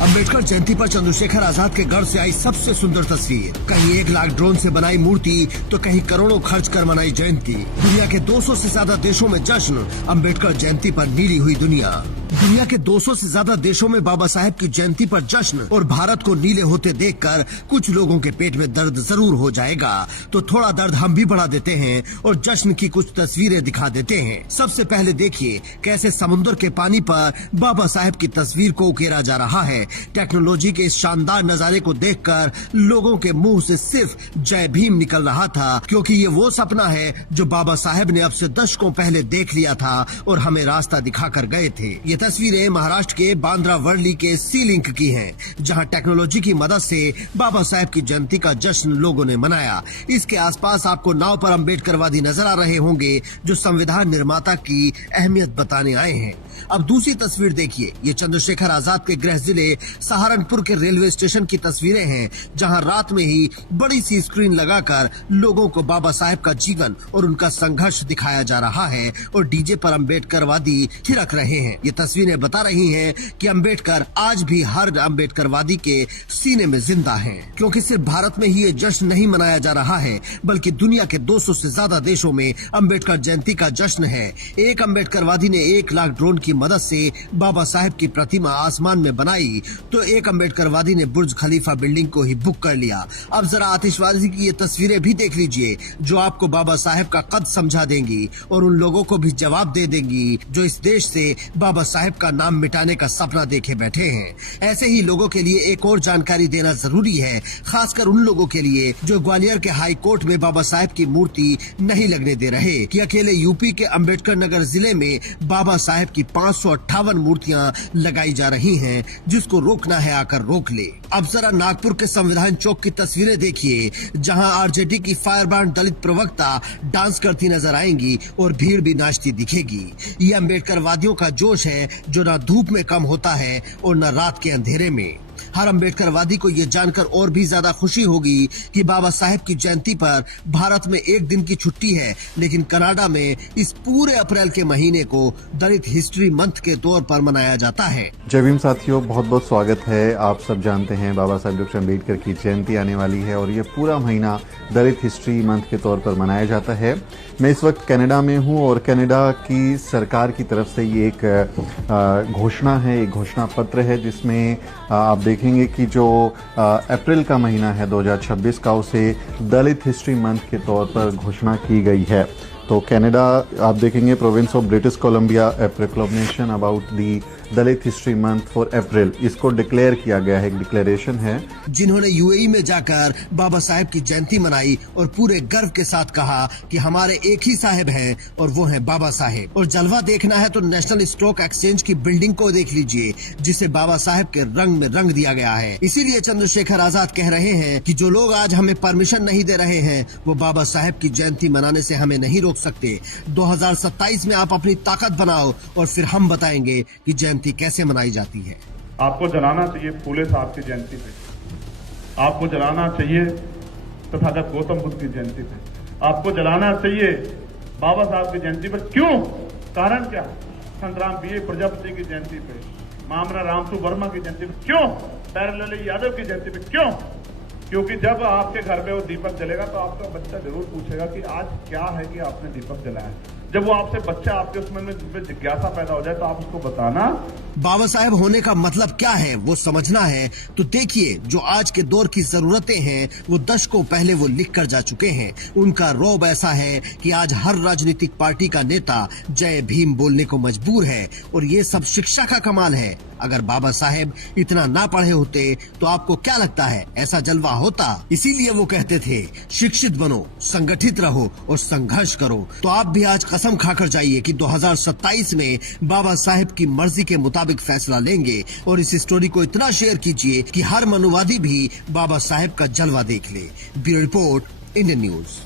अम्बेडकर जयंती पर चंद्रशेखर आजाद के घर से आई सबसे सुंदर तस्वीर। कहीं 1 लाख ड्रोन से बनाई मूर्ति तो कहीं करोड़ों खर्च कर मनाई जयंती। दुनिया के 200 से ज्यादा देशों में जश्न, अम्बेडकर जयंती पर नीली हुई दुनिया। दुनिया के 200 से ज्यादा देशों में बाबा साहेब की जयंती पर जश्न और भारत को नीले होते देखकर कुछ लोगों के पेट में दर्द जरूर हो जाएगा, तो थोड़ा दर्द हम भी बढ़ा देते हैं और जश्न की कुछ तस्वीरें दिखा देते हैं। सबसे पहले देखिए कैसे समुद्र के पानी पर बाबा साहेब की तस्वीर को उकेरा जा रहा है। टेक्नोलॉजी के इस शानदार नजारे को देखकर लोगों के मुंह से सिर्फ जय भीम निकल रहा था, क्योंकि ये वो सपना है जो बाबा साहेब ने अब से दशकों पहले देख लिया था और हमें रास्ता दिखाकर गए थे। ये तस्वीरें महाराष्ट्र के बांद्रा वर्ली के सी लिंक की हैं, जहां टेक्नोलॉजी की मदद से बाबा साहेब की जयंती का जश्न लोगों ने मनाया। इसके आसपास आपको नाव पर अम्बेडकरवादी नजर आ रहे होंगे जो संविधान निर्माता की अहमियत बताने आए हैं। अब दूसरी तस्वीर देखिए, ये चंद्रशेखर आजाद के गृह जिले सहारनपुर के रेलवे स्टेशन की तस्वीरें हैं, जहां रात में ही बड़ी सी स्क्रीन लगाकर लोगों को बाबा साहेब का जीवन और उनका संघर्ष दिखाया जा रहा है और डीजे पर अम्बेडकरवादी थिरक रहे हैं। ये तस्वीरें बता रही हैं कि अम्बेडकर आज भी हर अम्बेडकरवादी के सीने में जिंदा हैं, क्योंकि सिर्फ भारत में ही ये जश्न नहीं मनाया जा रहा है, बल्कि दुनिया के 200 से ज्यादा देशों में अम्बेडकर जयंती का जश्न है। एक अम्बेडकरवादी ने 1 लाख ड्रोन की मदद से बाबा साहेब की प्रतिमा आसमान में बनाई, तो एक अम्बेडकरवादी ने बुर्ज खलीफा बिल्डिंग को ही बुक कर लिया। अब जरा आतिशबाजी की ये तस्वीरें भी देख लीजिए, जो आपको बाबा साहेब का कद समझा देंगी और उन लोगों को भी जवाब दे देंगी जो इस देश से बाबा साहेब का नाम मिटाने का सपना देखे बैठे हैं। ऐसे ही लोगों के लिए एक और जानकारी देना जरूरी है, खासकर उन लोगों के लिए जो ग्वालियर के हाई कोर्ट में बाबा साहेब की मूर्ति नहीं लगने दे रहे, कि अकेले यूपी के अम्बेडकर नगर जिले में बाबा साहेब की 558 मूर्तियां लगाई जा रही हैं, जिसको रोकना है आकर रोक ले। अब जरा नागपुर के संविधान चौक की तस्वीरें देखिए, जहां आरजेडी की फायरब्रांड दलित प्रवक्ता डांस करती नजर आएंगी और भीड़ भी नाचती दिखेगी। ये अम्बेडकरवादियों का जोश है जो न धूप में कम होता है और न रात के अंधेरे में। हर अम्बेडकरवादी को ये जानकर और भी ज्यादा खुशी होगी कि बाबा साहेब की जयंती पर भारत में 1 दिन की छुट्टी है, लेकिन कनाडा में इस पूरे अप्रैल के महीने को दलित हिस्ट्री मंथ के तौर पर मनाया जाता है। जय भीम साथियों, बहुत बहुत स्वागत है। आप सब जानते हैं बाबा साहेब डॉक्टर अम्बेडकर की जयंती आने वाली है और ये पूरा महीना दलित हिस्ट्री मंथ के तौर पर मनाया जाता है। मैं इस वक्त कनाडा में हूं और कनाडा की सरकार की तरफ से ये एक घोषणा है, एक घोषणा पत्र है, जिसमें आप देखेंगे कि जो अप्रैल का महीना है 2026 का, उसे दलित हिस्ट्री मंथ के तौर पर घोषणा की गई है। तो कनाडा आप देखेंगे province of British Columbia proclamation about the Dalit history month for अप्रैल, इसको डिक्लेयर किया गया है, एक डिक्लेरेशन है। जिन्होंने यूएई में जाकर बाबा साहेब की जयंती मनाई और पूरे गर्व के साथ कहा कि हमारे एक ही साहेब हैं और वो हैं बाबा साहेब। और जलवा देखना है तो नेशनल स्टॉक एक्सचेंज की बिल्डिंग को देख लीजिए, जिसे बाबा साहेब के रंग में रंग दिया गया है। इसीलिए चंद्रशेखर आजाद कह रहे हैं कि जो लोग आज हमें परमिशन नहीं दे रहे हैं, वो बाबा साहेब की जयंती मनाने से हमें नहीं रोक सकते। 2027 में आप अपनी ताकत बनाओ और फिर हम बताएंगे कि जयंती कैसे मनाई जाती है। आपको जलाना चाहिए फूले साहब की जयंती पे, आपको जलाना चाहिए तथागत गौतम बुद्ध की जयंती पे, आपको जलाना चाहिए बाबा साहब की जयंती पर। क्यों? कारण क्या? संतराम बीए प्रजापति की जयंती पे, मामरा रामसु वर्मा की जयंती पे क्यों? पैरलाल यादव की जयंती पे क्यों? क्योंकि जब आपके घर में वो दीपक जलेगा तो आपका बच्चा जरूर पूछेगा कि आज क्या है कि आपने दीपक जलाया। जब वो आपसे बच्चा आपके उसमें जिज्ञासा पैदा हो जाए तो आप उसको बताना। बाबा साहेब होने का मतलब क्या है वो समझना है तो देखिए, जो आज के दौर की जरूरतें हैं वो दशकों पहले वो लिख कर जा चुके हैं। उनका रौब ऐसा है कि आज हर राजनीतिक पार्टी का नेता जय भीम बोलने को मजबूर है, और ये सब शिक्षा का कमाल है। अगर बाबा साहेब इतना ना पढ़े होते तो आपको क्या लगता है ऐसा जलवा होता? इसीलिए वो कहते थे, शिक्षित बनो, संगठित रहो और संघर्ष करो। तो आप भी आज कसम खाकर जाइए कि 2027 में बाबा साहेब की मर्जी के मुताबिक फैसला लेंगे, और इस स्टोरी को इतना शेयर कीजिए कि हर मनुवादी भी बाबा साहेब का जलवा देख ले। Bureau report, Indian news.